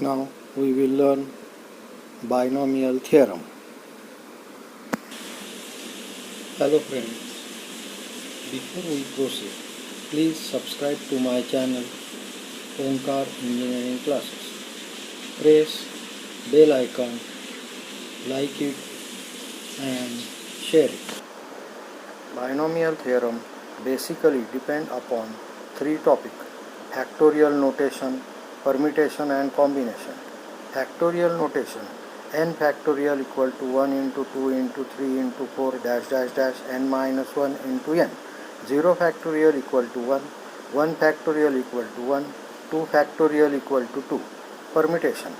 Now we will learn binomial theorem. Hello friends, before we proceed, please subscribe to my channel Omkar Engineering Classes. Press bell icon, like it and share it. Binomial theorem basically depend upon three topics: factorial notation, permutation and combination. Factorial notation: n factorial equal to 1 into 2 into 3 into 4 dash dash dash n minus 1 into n. 0 factorial equal to 1, 1 factorial equal to 1, 2 factorial equal to 2. Permutation: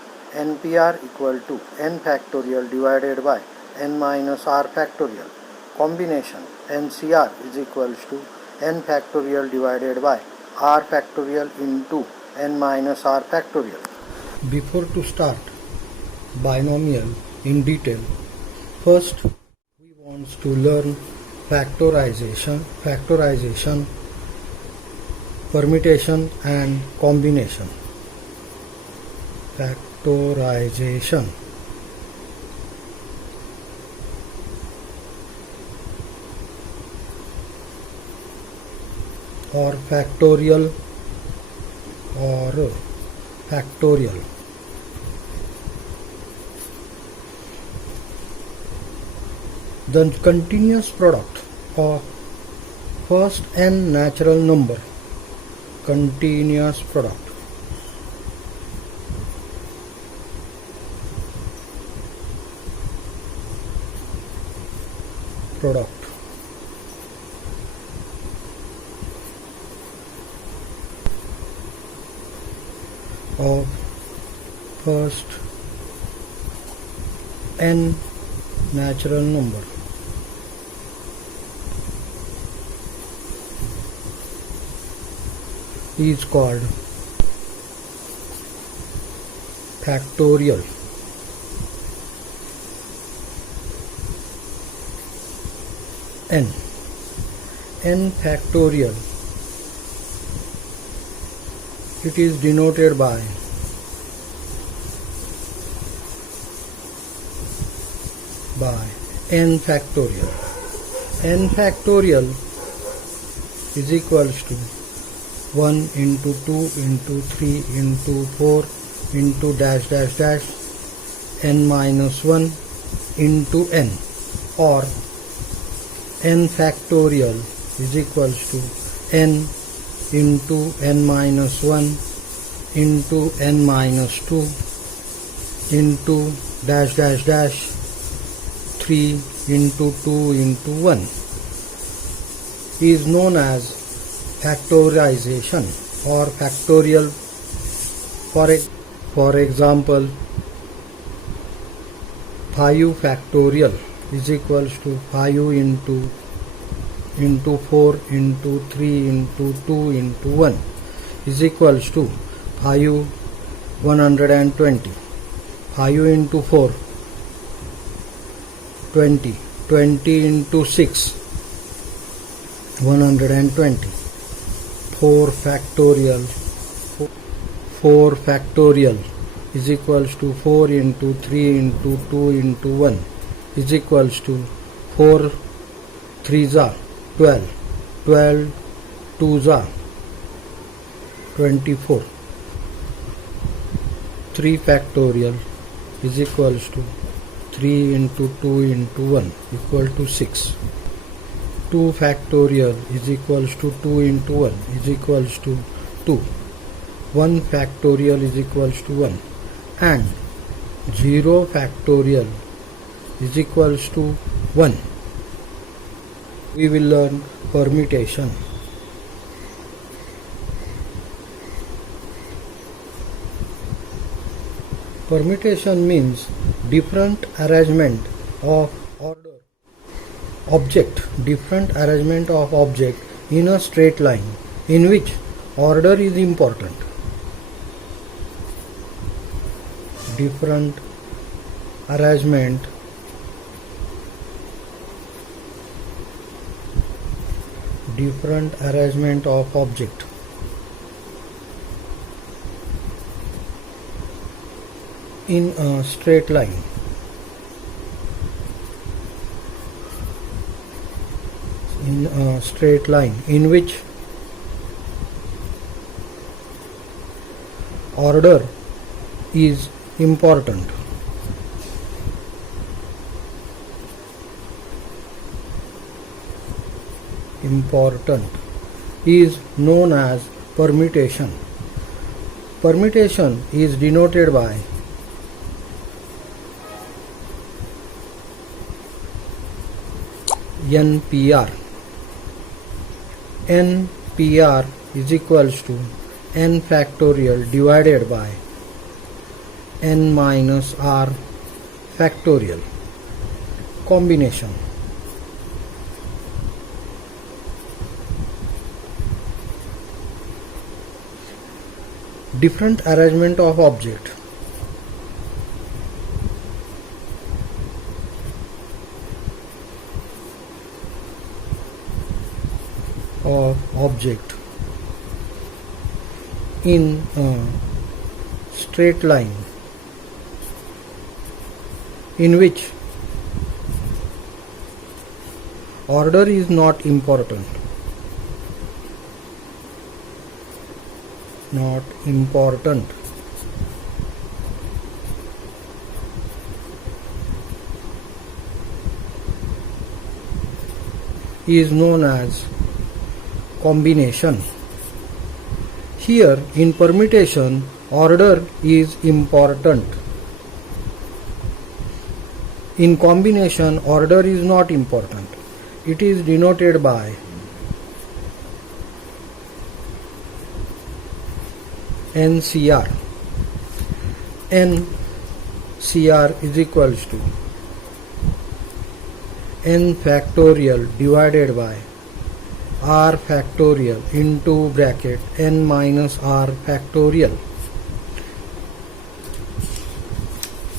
npr equal to n factorial divided by n minus r factorial. Combination: ncr is equals to n factorial divided by r factorial into n minus r factorial. Before to start binomial in detail, first we want to learn factorization, permutation and combination. Factorization. Or factorial the continuous product of first n natural number, continuous product of first n natural number is called factorial. n factorial, it is denoted by n factorial. N factorial is equals to 1 into 2 into 3 into 4 into dash dash dash n minus 1 into n, or n factorial is equals to n into n minus 1 into n minus 2 into dash dash dash 3 into 2 into 1 is known as factorization or factorial. For example, 5 factorial is equals to 5 into 4 into 3 into 2 into 1 is equals to 120. 5 into 4 20 into 6 120. 4 factorial is equals to 4 into 3 into 2 into 1 is equals to 4 3s are 12, 12 2s are 24. 3 factorial is equals to 3 into 2 into 1 equal to 6. 2 factorial is equals to 2 into 1 is equals to 2. 1 factorial is equals to 1, and 0 factorial is equals to 1. We will learn permutation. Permutation means different arrangement of different arrangement of object in a straight line in which order is important. Different arrangement of object in a straight line. In a straight line in which order is important. Is known as permutation. Permutation is denoted by NPR. NPR is equals to n factorial divided by n minus r factorial. Combination. Different arrangement of object. In a straight line in which order is not important. Is known as combination. Here in permutation, order is important. In combination, order is not important. It is denoted by NCR. NCR is equals to n factorial divided by r factorial into bracket n minus r factorial.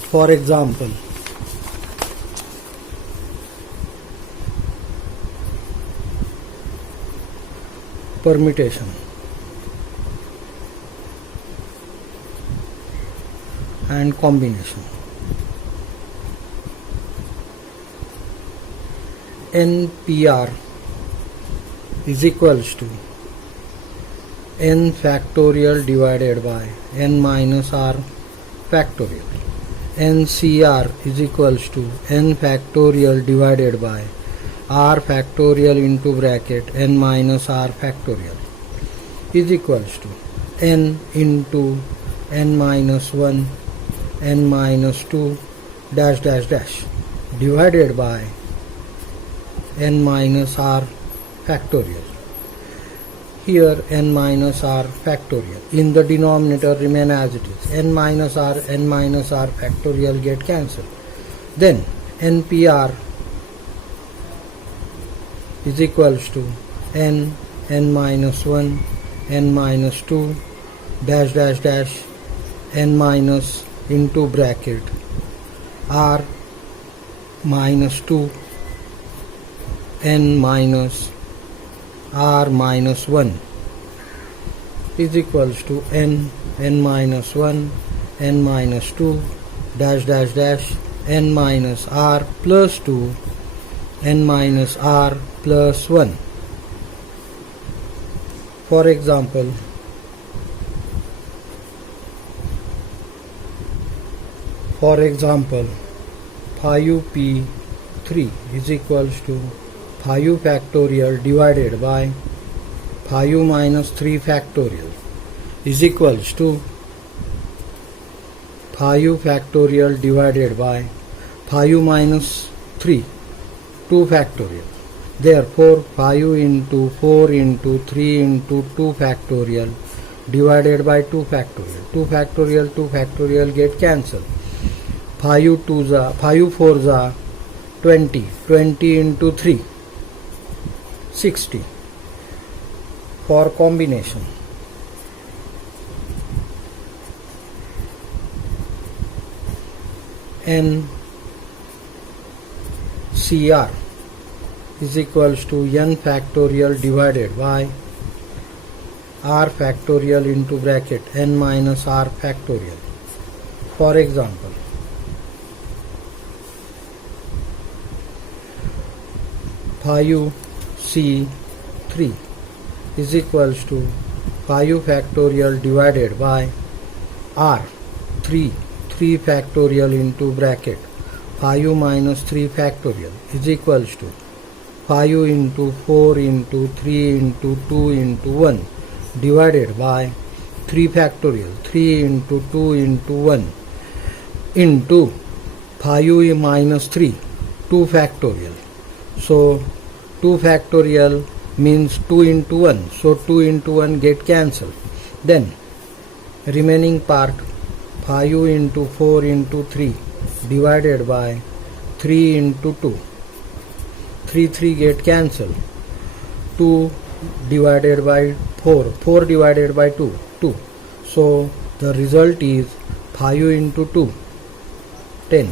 For example, permutation. And combination. NPR is equals to n factorial divided by n minus r factorial. NCR is equals to n factorial divided by r factorial into bracket n minus r factorial is equals to n into n minus 1 n minus 2 dash dash dash divided by n minus r factorial. Here n minus r factorial in the denominator remain as it is. N minus r factorial get cancelled. Then NPR is equals to n minus 1 n minus 2 dash dash dash n minus into bracket r minus 2 n minus r minus 1 is equals to n minus 1 n minus 2 dash dash dash n minus r plus 2 n minus r plus 1. For example, phi p3 is equals to phi factorial divided by phi minus 3 factorial is equals to phi factorial divided by phi minus 3 2 factorial. Therefore, phi into 4 into 3 into 2 factorial divided by 2 factorial. 2 factorial get cancelled. Phi 4 za 20. 20 into 3 60. For combination, NCR is equals to n factorial divided by r factorial into bracket n minus r factorial For example, five C3 is equals to 5 factorial divided by R 3 factorial into bracket 5 minus 3 factorial is equals to 5 into 4 into 3 into 2 into 1 divided by 3 factorial 3 into 2 into 1 into 5 minus 3 2 factorial. So 2 factorial means 2 into 1, so 2 into 1 get cancelled. Then remaining part 5 into 4 into 3 divided by 3 into 2. 3 get cancelled. 2 divided by 4 divided by 2, 2. So the result is 5 into 2, 10.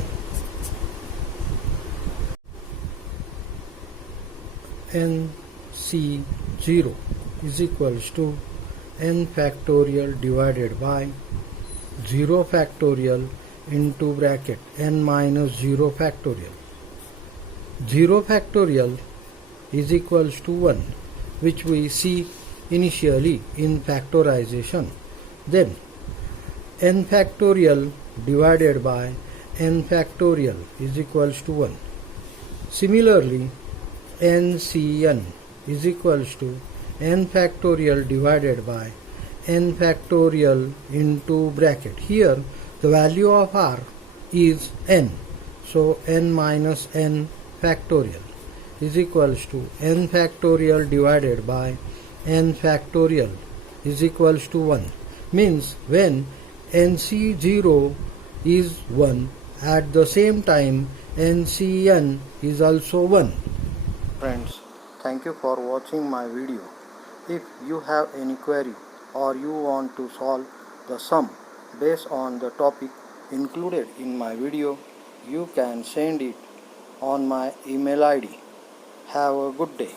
NC0 is equals to n factorial divided by 0 factorial into bracket n minus 0 factorial. 0 factorial is equals to 1, which we see initially in factorization. Then n factorial divided by n factorial is equals to 1. Similarly, NCn is equals to n factorial divided by n factorial into bracket. Here the value of r is n, so n minus n factorial is equals to n factorial divided by n factorial is equals to 1. Means when NC0 is 1, at the same time NCn is also 1. Friends, thank you for watching my video. If you have any query or you want to solve the sum based on the topic included in my video, you can send it on my email ID. Have a good day.